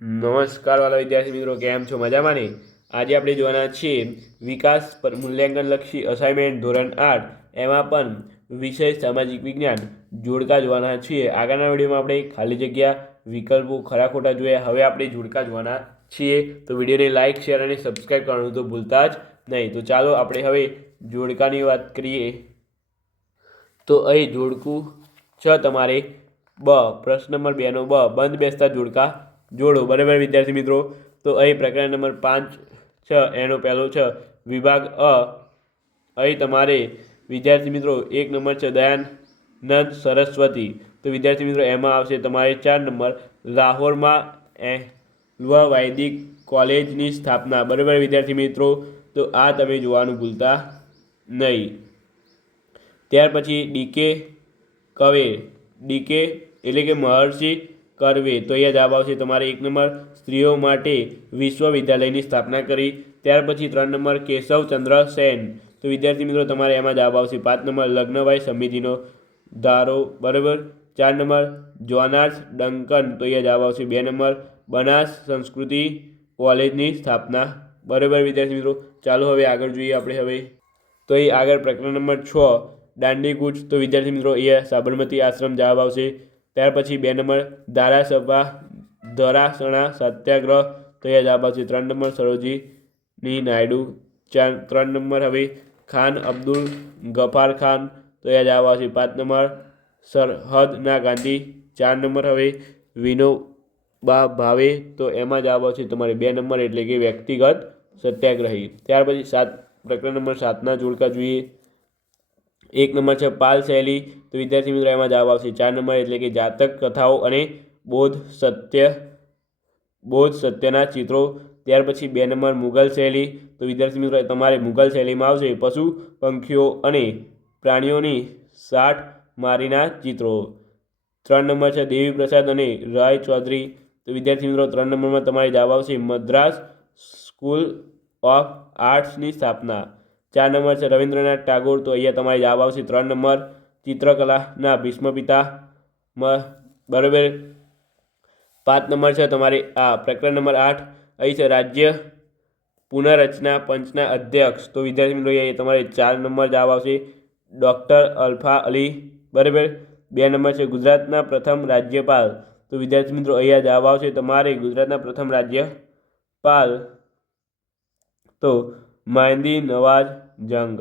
નમસ્કાર વાલા વિદ્યાર્થી મિત્રો, કેમ છો? મજામાં ને? આજે આપણે જોવાના છીએ વિકાસ પર મૂલ્યાંકનલક્ષી અસાઇનમેન્ટ ધોરણ 8, એમાં પણ વિષય સામાજિક વિજ્ઞાન જોડકા જોવાના છીએ. આગળના વિડીયોમાં આપણે ખાલી જગ્યા, વિકલ્પો, ખરા ખોટા જોયા. હવે આપણે જોડકા જોવાના છીએ. તો વિડીયોને લાઇક, શેર અને સબસ્ક્રાઈબ કરવાનું તો ભૂલતા જ નહીં. તો ચાલો આપણે હવે જોડકાની વાત કરીએ. તો અહીં જોડકું છે તમારે પ્રશ્ન નંબર 2 નો બંધ બેસતા જોડકા જોડો. બરાબર વિદ્યાર્થી મિત્રો? તો અહીં પ્રકરણ નંબર 5 છે, એનો પહેલો છે વિભાગ અ. અહીં તમારે વિદ્યાર્થી મિત્રો 1 નંબર છે દયાનંદ સરસ્વતી. તો વિદ્યાર્થી મિત્રો એમાં આવશે તમારે 4 નંબર લાહોરમાં વૈદિક કોલેજની સ્થાપના. બરાબર વિદ્યાર્થી મિત્રો? તો આ તમે જોવાનું ભૂલતા નહીં. ત્યાર પછી ડીકે કવે, ડીકે એટલે કે મહર્ષિ કરવે. તો અહીંયા જવાબ આવશે તમારે 1 નંબર સ્ત્રીઓ માટે વિશ્વવિદ્યાલયની સ્થાપના કરી. ત્યાર પછી 3 નંબર કેશવચંદ્ર સેન. તો વિદ્યાર્થી મિત્રો તમારે એમાં જવાબ આવશે 5 નંબર લગ્નભાઈ સમિતિનો ધારો. બરાબર. 4 નંબર જોનાસ ડંકન. તો અહીંયા જવાબ આવશે 2 નંબર બનાસ સંસ્કૃતિ કોલેજની સ્થાપના. બરાબર વિદ્યાર્થી મિત્રો? ચાલો હવે આગળ જોઈએ આપણે. હવે તો એ આગળ પ્રકરણ નંબર 6 દાંડીકૂચ. તો વિદ્યાર્થી મિત્રો અહીંયા સાબરમતી આશ્રમ જવાબ આવશે. ત્યાર પછી 2 નંબર ધરાસણા સત્યાગ્રહ. તો અહીંયા જવાબ આવશે 3 નંબર સરોજીની નાયડુ. 3 નંબર હવે ખાન અબ્દુલ ગફાર ખાન. તો અહીંયા જવાબ આવશે 5 નંબર સરહદના ગાંધી. 4 નંબર હવે વિનોબા ભાવે. તો એમાં જવાબ આવશે તમારે 2 નંબર એટલે કે વ્યક્તિગત સત્યાગ્રહી. ત્યાર પછી પ્રકરણ નંબર 7ના જોડકા જોઈએ. 1 નંબર છે પાલ શૈલી. તો વિદ્યાર્થી મિત્રો એમાં જવાબ આવશે 4 નંબર એટલે કે જાતક કથાઓ અને બોધ સત્યના ચિત્રો. ત્યાર પછી 2 નંબર મુઘલ શૈલી. તો વિદ્યાર્થી મિત્રો તમારે મુઘલ શૈલીમાં આવશે પશુ પંખીઓ અને પ્રાણીઓની સાઠ મારીના ચિત્રો. 3 નંબર છે દેવી પ્રસાદ અને રાય ચૌધરી. તો વિદ્યાર્થી મિત્રો 3 નંબરમાં તમારે જવાબ આવશે મદ્રાસ સ્કૂલ ઓફ આર્ટ્સની સ્થાપના. 4 નંબર છે રવિન્દ્રનાથ ટાગોર. તો અહીંયા તમારે જવાબ આવશે 3 નંબર ચિત્રકલાના ભીષ્મ પિતા. બરાબર. 5 નંબર છે તમારે પ્રકરણ નંબર 8. અહીં છે રાજ્ય પુનઃરચના પંચના અધ્યક્ષ. તો વિદ્યાર્થી મિત્રો અહીંયા તમારે 4 નંબર જવાબ આવશે ડૉક્ટર અલ્ફા અલી. બરાબર. 2 નંબર છે ગુજરાતના પ્રથમ રાજ્યપાલ. તો વિદ્યાર્થી મિત્રો અહીંયા જવાબ આવશે તમારે ગુજરાતના પ્રથમ રાજ્યપાલ તો મહેંદી નવાઝ જંગ.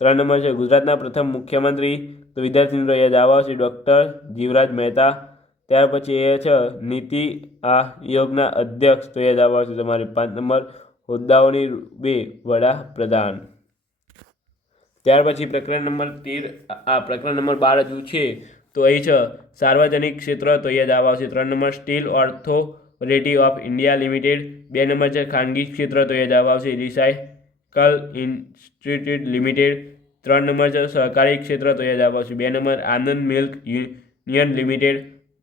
3 નંબર છે ગુજરાતના પ્રથમ મુખ્યમંત્રી. તો વિદ્યાર્થી મિત્રો અહીંયા જવાબ આવશે ડૉક્ટર જીવરાજ મહેતા. ત્યાર પછી એ છે નીતિ આયોગના અધ્યક્ષ. તો એ જવાબ આવશે તમારે 5 નંબર હોદ્દાઓની વડાપ્રધાન. ત્યાર પછી પ્રકરણ નંબર 13 પ્રકરણ નંબર 12 હજુ છે. તો અહીં છે સાર્વજનિક ક્ષેત્ર. તો અહીંયા જવાબ આવશે 3 number steel authority of India limited. 2 number છે ખાનગી ક્ષેત્ર. તો અહીંયા જવાબ આવશે રિસાયકલ ઇન્સ્ટિટ્યૂટ લિમિટેડ. 3 નંબર છે સહકારી ક્ષેત્ર. તો અહીંયા જવાબ આવશે 2 નંબર આનંદ મિલ્ક યુનિયન લિમિટેડ.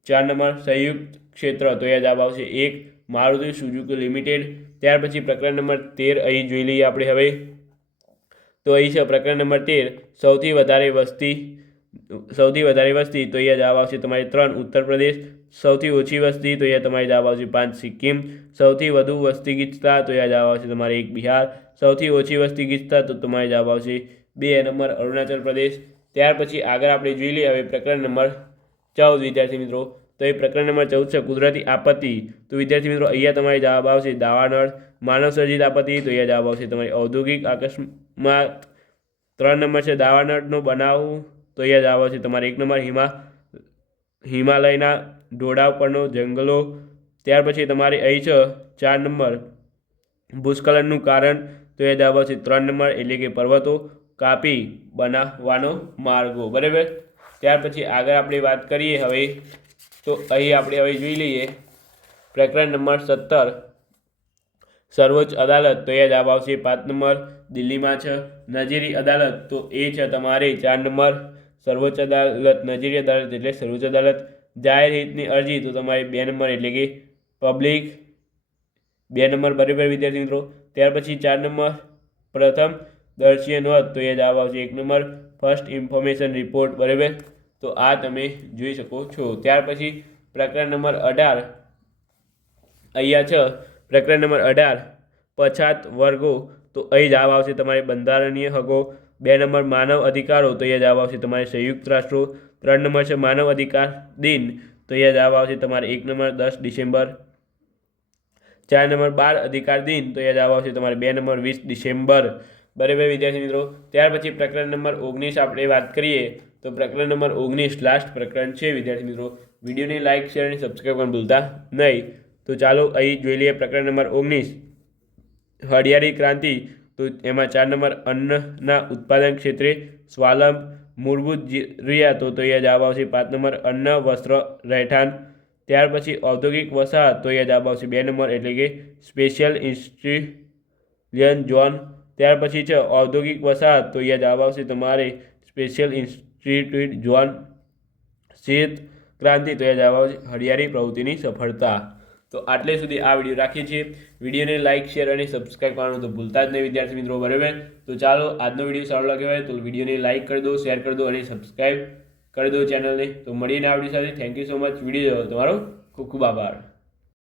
4 નંબર સંયુક્ત ક્ષેત્ર. તો અહીંયા જવાબ આવશે 1 મારુતિ સુઝુકી લિમિટેડ. ત્યાર પછી પ્રકરણ નંબર 13 અહીં જોઈ લઈએ આપણે. હવે તો અહીં છે પ્રકરણ નંબર 13 સૌથી વધારે વસ્તી. તો અહીંયા જવાબ આવશે તમારે 3 ઉત્તર પ્રદેશ. સૌથી ઓછી વસ્તી. તો અહીંયા તમારે જવાબ આવશે 5 સિક્કિમ. સૌથી વધુ વસ્તી ગીચતા. તો અહીંયા જવાબ આવશે તમારે 1 બિહાર. સૌથી ઓછી વસ્તી ગીચતા. તો તમારે જવાબ આવશે 2 નંબર અરુણાચલ પ્રદેશ. ત્યાર પછી આગળ આપણે જોઈ લઈએ હવે પ્રકરણ નંબર 14 વિદ્યાર્થી મિત્રો. તો એ પ્રકરણ નંબર 14 છે કુદરતી આપત્તિ. તો વિદ્યાર્થી મિત્રો અહીંયા તમારે જવાબ આવશે દાવાનળ. માનવ સર્જિત આપત્તિ. તો અહીંયા જવાબ આવશે તમારે ઔદ્યોગિક અકસ્માત. 3 નંબર છે દાવાનળનો બનાવ. તો અહીંયા જવાબ આવશે તમારે 1 નંબર હિમાલયના ઢોળાવ પરનો જંગલો. ત્યાર પછી તમારે અહીં છે 4 નંબર ભૂસ્ખલનનું કારણ. તો એ જવાબ આવશે 3 નંબર એટલે કે પર્વતો કાપી બનાવવાનો માર્ગો. બરાબર. ત્યાર પછી આગળ આપણે વાત કરીએ હવે. તો અહીં આપણે હવે જોઈ લઈએ પ્રકરણ નંબર 17 સર્વોચ્ચ અદાલત. તો એ જવાબ આવશે 5 નંબર દિલ્હીમાં છે નજીરી અદાલત. તો એ છે તમારે 4 નંબર સર્વોચ્ચ અદાલત. નજીરી અદાલત એટલે સર્વોચ્ચ અદાલત. જાહેર હિતની અરજી. તો તમારે 2 નંબર એટલે કે પબ્લિક 2 નંબર. બરાબર વિદ્યાર્થી મિત્રો. ત્યાર પછી 4 નંબર પ્રથમ દર્શીય નોંધ. તો એ જવાબ આવશે 1 નંબર ફર્સ્ટ ઇન્ફોર્મેશન રિપોર્ટ. બરાબર. તો આ તમે જોઈ શકો છો. ત્યાર પછી પ્રકરણ નંબર 18 અહીંયા છે પ્રકરણ નંબર 18 પછાત વર્ગો, તો અહીં જવાબ આવશે તમારે બંધારણીય હકો. 2 નંબર માનવ અધિકારો, તો અહીંયા જવાબ આવશે તમારે સંયુક્ત રાષ્ટ્રો. 3 નંબર છે માનવ અધિકાર દિન, તો અહીંયા જવાબ આવશે તમારે 1 નંબર 10 ડિસેમ્બર. 4 નંબર બાળ અધિકાર દિન, તો અહીંયા જવાબ આવશે તમારે 2 નંબર 20 ડિસેમ્બર. બરાબર વિદ્યાર્થી મિત્રો. ત્યાર પછી પ્રકરણ નંબર 19 આપણે વાત કરીએ તો પ્રકરણ નંબર 19 લાસ્ટ પ્રકરણ છે વિદ્યાર્થી મિત્રો. વિડીયોને લાઇક શેર અને સબસ્ક્રાઈબ કરવાનું ભૂલતા નહીં. તો ચાલો અહીં જોઈ લઈએ પ્રકરણ નંબર 19 હળિયાળી ક્રાંતિ. તો એમાં 4 નંબર અન્નના ઉત્પાદન ક્ષેત્રે સ્વાવલંબ મૂળભૂત જરૂરિયાતો, તો અહીંયા જવાબ આવશે 5 નંબર અન્ન વસ્ત્ર રહેઠાણ. ત્યાર પછી ઔદ્યોગિક વસાહત, તો અહીંયા જવાબ આવશે 2 નંબર એટલે કે સ્પેશિયલ ઇન્ડસ્ટ્રીયલ ઝોન. ત્યાર પછી છે ઔદ્યોગિક વસાહત, તો અહીંયા જવાબ આવશે તમારે સ્પેશિયલ ઇન્સ્ટિટ્યૂટ ઝોન. શીત ક્રાંતિ, તો અહીંયા જવાબ આવશે હળિયાળી પ્રવૃત્તિની સફળતા. તો આટલે સુધી આ વિડીયો રાખીએ છીએ. વિડીયોને લાઇક શેર અને સબસ્ક્રાઈબ કરવાનું તો ભૂલતા જ નહીં વિદ્યાર્થી મિત્રો. બરાબર, તો ચાલો આજનો વિડીયો સારો લાગ્યો હોય તો વિડીયોને લાઇક કરી દો, શેર કરી દો અને સબસ્ક્રાઈબ કરી દો ચેનલને. તો મળીને આ વિડીયો સાથે. Thank you so much. Video તમારો ખૂબ ખૂબ આભાર.